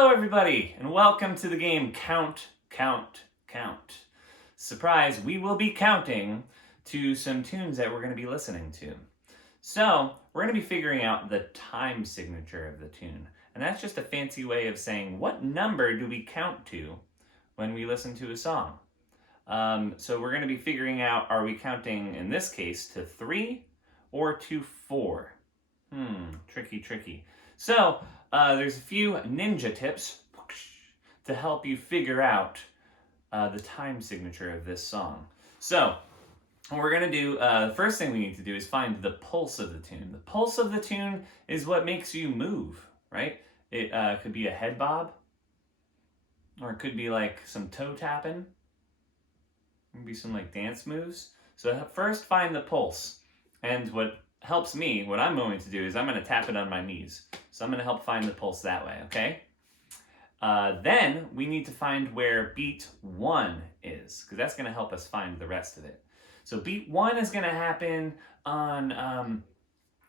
Hello everybody, and welcome to the game Count, Count, Count. Surprise, we will be counting to some tunes that we're going to be listening to. So, we're going to be figuring out the time signature of the tune. And that's just a fancy way of saying what number do we count to when we listen to a song. So we're going to be figuring out, are we counting, in this case, to 3 or to 4? Tricky. So, there's a few ninja tips to help you figure out the time signature of this song. So, what we're going to do, the first thing we need to do is find the pulse of the tune. The pulse of the tune is what makes you move, right? It could be a head bob, or it could be like some toe tapping, maybe some like dance moves. So first find the pulse. And what helps me, what I'm going to do is I'm going to tap it on my knees. So I'm going to help find the pulse that way, okay? Then we need to find where beat 1 is, because that's going to help us find the rest of it. So beat 1 is going to happen on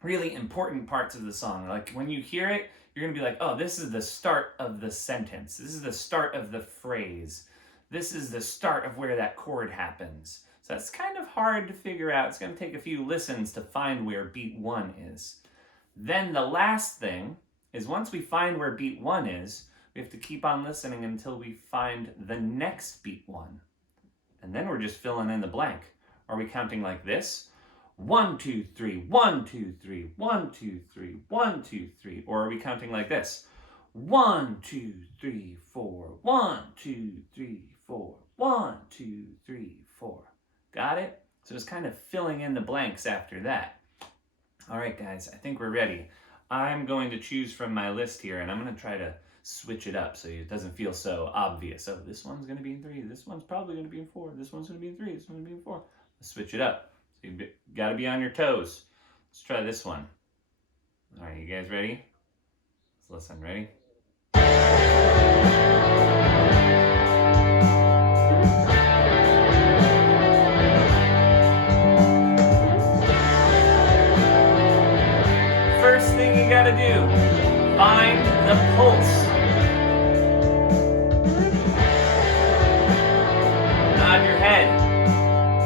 really important parts of the song. Like when you hear it, you're going to be like, oh, this is the start of the sentence. This is the start of the phrase. This is the start of where that chord happens. So that's kind of hard to figure out. It's going to take a few listens to find where beat 1 is. Then the last thing is once we find where beat 1 is, we have to keep on listening until we find the next beat 1. And then we're just filling in the blank. Are we counting like this? 1, 2, 3, 1, 2, 3, 1, 2, 3, 1, 2, 3. Or are we counting like this? 1, 2, 3, 4, 1, 2, 3, 4, 1, 2, 3, 4. Got it? So it's kind of filling in the blanks after that. All right, guys, I think we're ready. I'm going to choose from my list here, and I'm going to try to switch it up so it doesn't feel so obvious. Oh, this one's going to be in 3. This one's probably going to be in 4. This one's going to be in 3. This one's going to be in 4. Let's switch it up. So you got to be on your toes. Let's try this one. All right, you guys ready? Let's listen. Ready? First thing you gotta do, find the pulse. Nod your head,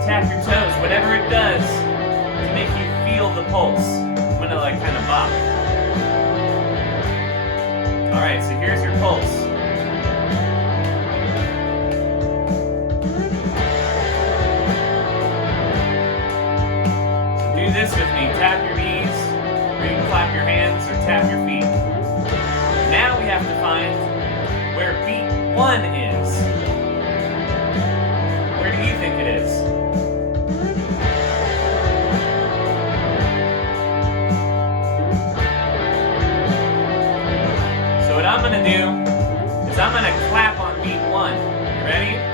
tap your toes, whatever it does to make you feel the pulse. I'm gonna like kind of bop. Alright, so here's your pulse. So do this with me, tap your knees. Or you can clap your hands or tap your feet. Now we have to find where beat 1 is. Where do you think it is? So what I'm going to do is I'm going to clap on beat 1. You ready?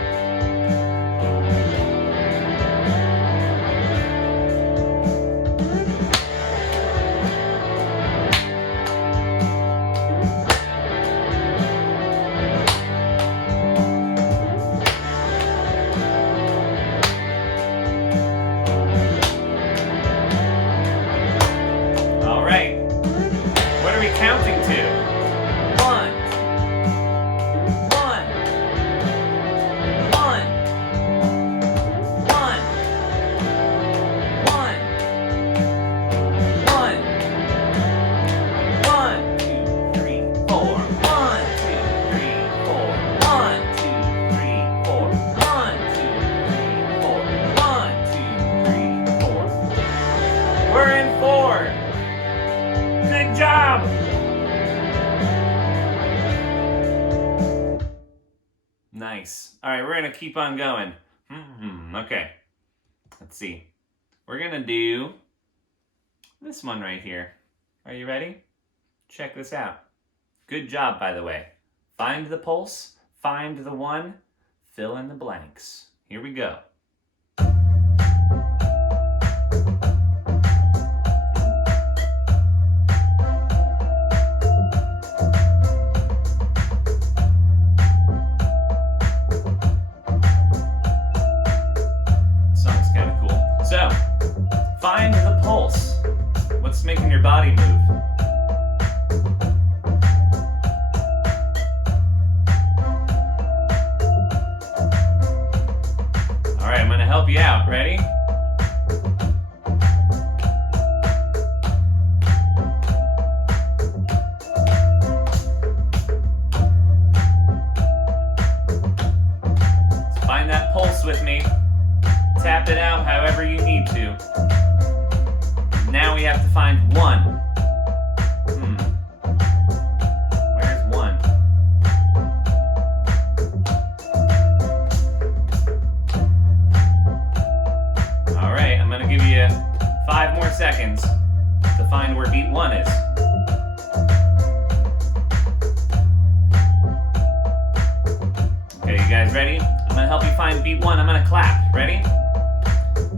Counting to 1, 1, 1, 1, 1, 1, 1, 2, 3, 4, 1, 2, 3, 4, 1, 2, 3, 4, 1, 2, 3, 4, 1, 2, 3, 4. We're in 4. Good job! Nice. All right, we're going to keep on going. Okay. Let's see. We're going to do this one right here. Are you ready? Check this out. Good job, by the way. Find the pulse, find the 1, fill in the blanks. Here we go. Find the pulse. What's making your body move? help you out. Ready? Let's find that pulse with me. Tap it out however you need to. Now we have to find one. Where's one? All right, I'm gonna give you 5 more seconds to find where beat 1 is. Okay, you guys ready? I'm gonna help you find beat 1. I'm gonna clap. Ready?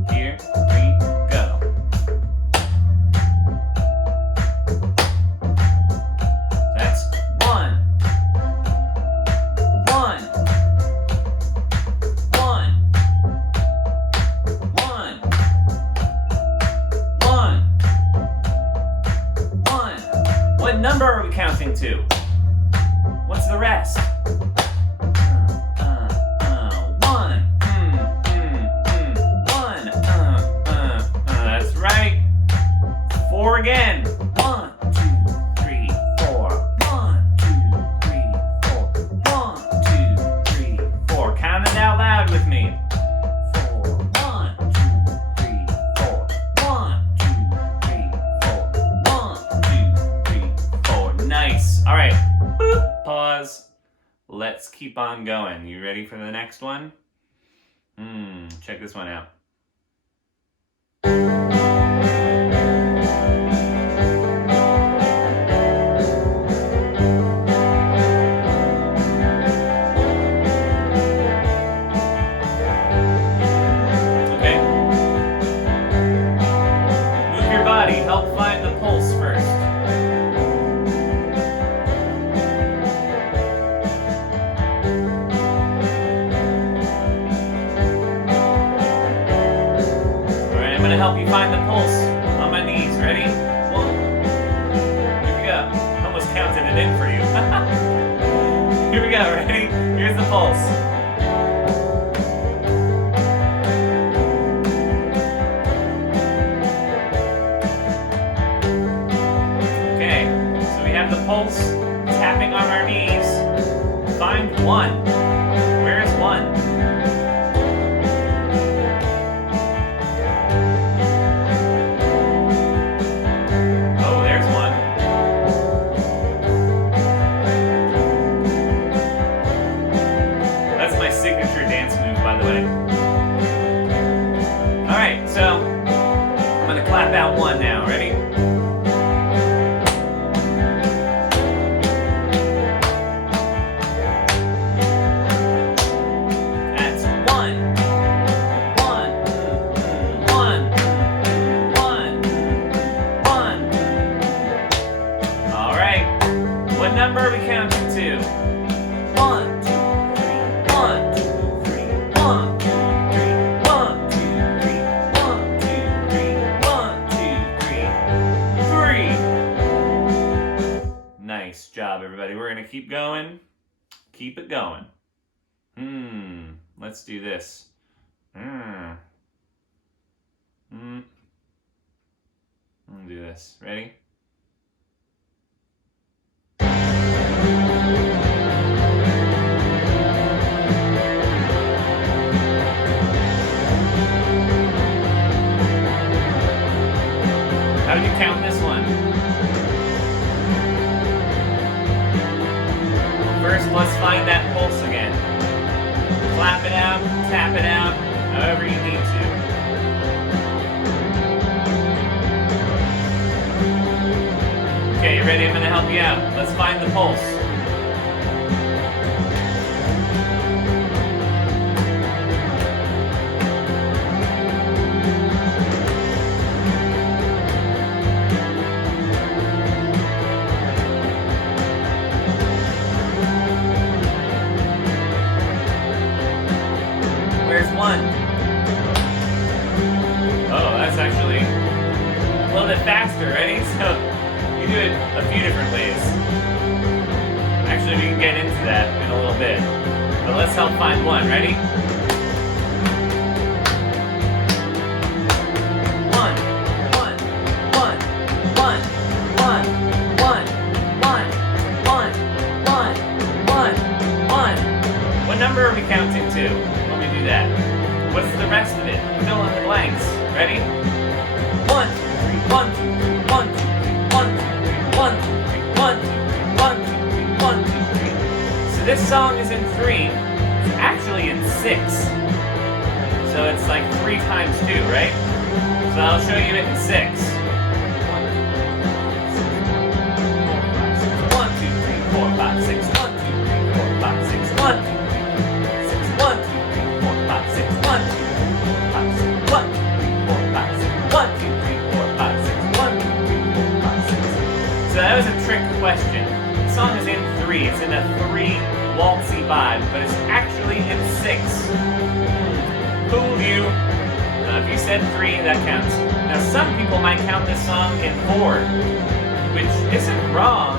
Here we go. That's 1. 1. 1. 1. 1. 1. What number are we counting to? What's the rest? Again. 1, 2, 3, 4. 1, 2, 3, 4. 1, 2, 3, 4. Count it out loud with me. 4. 1, 2, 3, 4. 1, 2, 3, 4. 1, 2, 3, 4. Nice. All right. Boop. Pause. Let's keep on going. You ready for the next one? Check this one out. Help find the pulse first. Alright, I'm going to help you find the pulse on my knees. Ready? 1. Here we go. Almost counted it in for you. Here we go. Ready? Here's the pulse. The pulse tapping on our knees. Find 1. Where is 1? Oh, there's 1. That's my signature dance move, by the way. Alright, so I'm gonna clap out 1 now. Ready? What number are we counting to? 1, 2, 3. 1, 2, 3. 1, 2, 3. 1, 2, 3. 1, 2, 3. 1, 2, 3. 3. Nice job, everybody. We're gonna keep going. Keep it going. Let's do this. I'll do this. Ready? How do you count this one? Well, first, let's find that pulse again. Clap it out, tap it out, however you need to. Okay, you ready? I'm going to help you out. Let's find the pulse. Where's 1? Oh, that's actually a little bit faster. Ready? So you do it a few different ways. Actually, we can get into that in a little bit. But let's help find 1. Ready? number are we counting to when we do that? What's the rest of it? Fill in the blanks. Ready? 1, 2, 3, 1, 2, 3, 1, 2, 3, 1, 2, 3, 1, 2, 3, 1, 2, 3, 1, 2, 3. So this song is in 3. It's actually in 6. So it's like 3 times 2, right? So I'll show you it in 6. 1, 2, 3, 4, 5, 6. 1, 2, 3, 4, 5, 6. 1, 2, 3, 6. 1, 2, 3, 4, 5, 6. 1, 2, 3, 4, 5, 6. 1, 2, 3, 4, 5, 6. 1, 2, 3, 4, 5, 6. 1, 2, 3, 4, 5, 6. So that was a trick question. The song is in 3. It's in a 3 waltzy vibe, but it's actually in 6. Fooled you. If you said 3, that counts. Now some people might count this song in 4, which isn't wrong.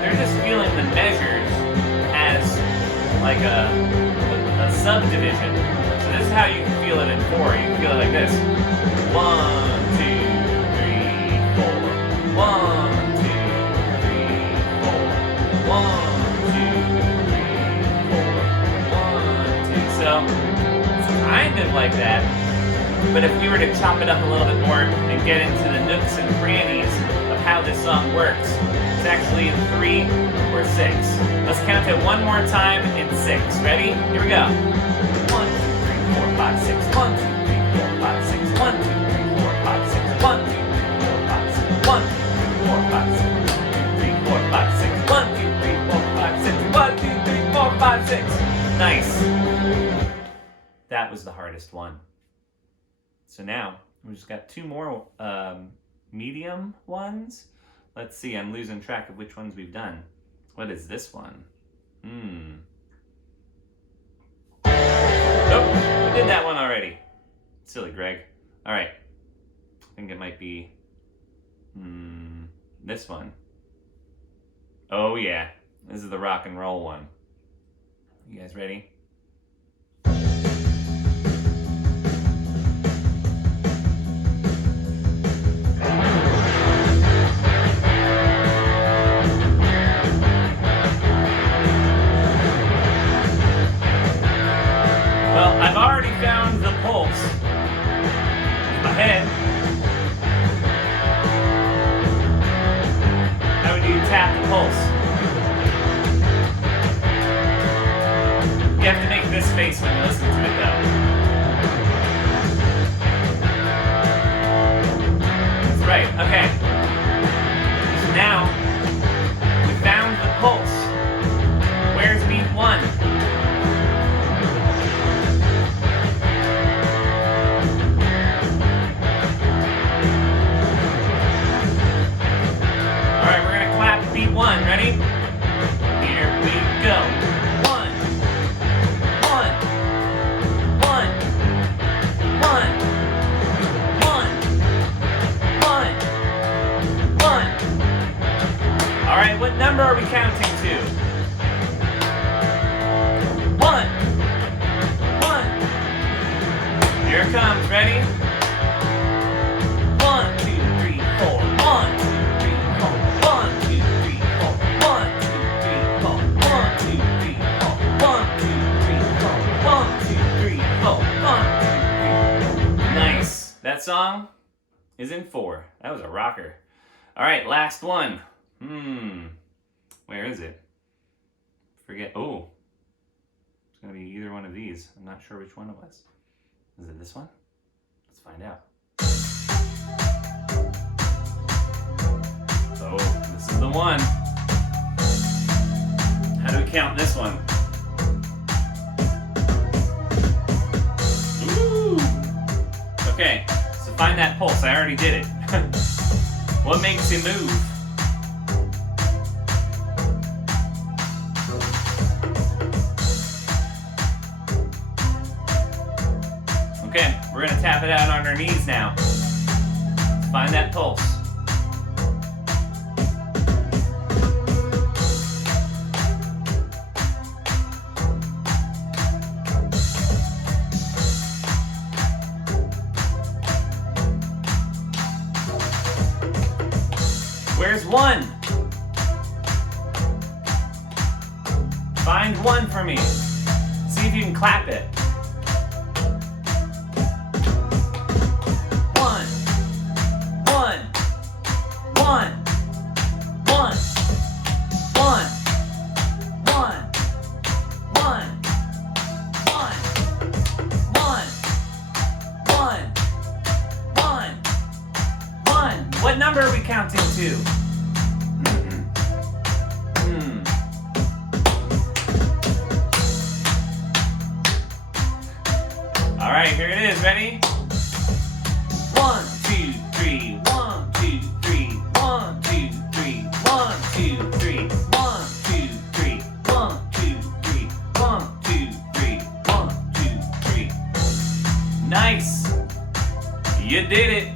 They're just feeling the measures as like a subdivision. So this is how you can feel it in 4. You can feel it like this. 1, 2, 3, 4. 1, 2, 3, 4. 1, 2, 3, 4. 1, 2. So it's kind of like that. But if we were to chop it up a little bit more and get into the nooks and crannies of how this song works, it's actually in 3 or 6. Let's count it one more time in 6. Ready? Here we go. 1, 2, 3, 4, 5, 6. 1, 2, 3, 4, 5, 6. 1, 2, 3, 4, 5, 6. 1, 2, 3, 4, 5, 6. 1, 2, 3, 4, 5, 6. 1, 2, 3, 4, 5, 6. 1, 2, 3, 4, 5, 6. 1, 2, 3, 4, 5, 6. Nice. That was the hardest one. So now, we've just got 2 more medium ones. Let's see, I'm losing track of which ones we've done. What is this one? Nope, we did that one already. Silly Greg. All right, I think it might be this one. Oh yeah, this is the rock and roll one. You guys ready? I've already found the pulse. My head. How would you tap the pulse? You have to make this face when you listen to it, though. That's right. Okay. So now we found the pulse. Where's beat 1? Beat 1, ready? Here we go. 1, 1, 1, 1, 1, 1, 1. All right, what number are we counting to? 1, 1. Here it comes, ready? 1, 2, 3, 4. 1, 2, 3, 4. 1, 2, 3, 4. 1, 2, 3, 4. 1, 2, 3, 4. 1, 2, 3, 4. 1, 2, 3, 4. 1, 2, 3. Nice. That song is in 4. That was a rocker. All right, last one. Where is it? Forget. Oh. It's going to be either one of these. I'm not sure which one it was. Is it this one? Let's find out. Oh, this is the one. How do we count this one? Ooh. Okay, so find that pulse. I already did it. What makes you move? Okay, we're gonna tap it out on our knees now. Find that pulse. Where's 1? Find 1 for me. See if you can clap it. 1, 1, 1, 1, 1, 1, 1, 1, 1. What number are we counting to? All right, here it is. Ready? 1, 2, 3. 1, 2, 3. 1, 2, 3. 1, 2, 3. 1, 2, 3. 1, 2, 3. 1, 2, 3. 1, 2, 3. Nice. You did it,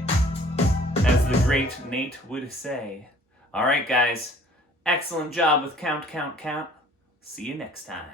as the great Nate would say. All right, guys. Excellent job with count, count, count. See you next time.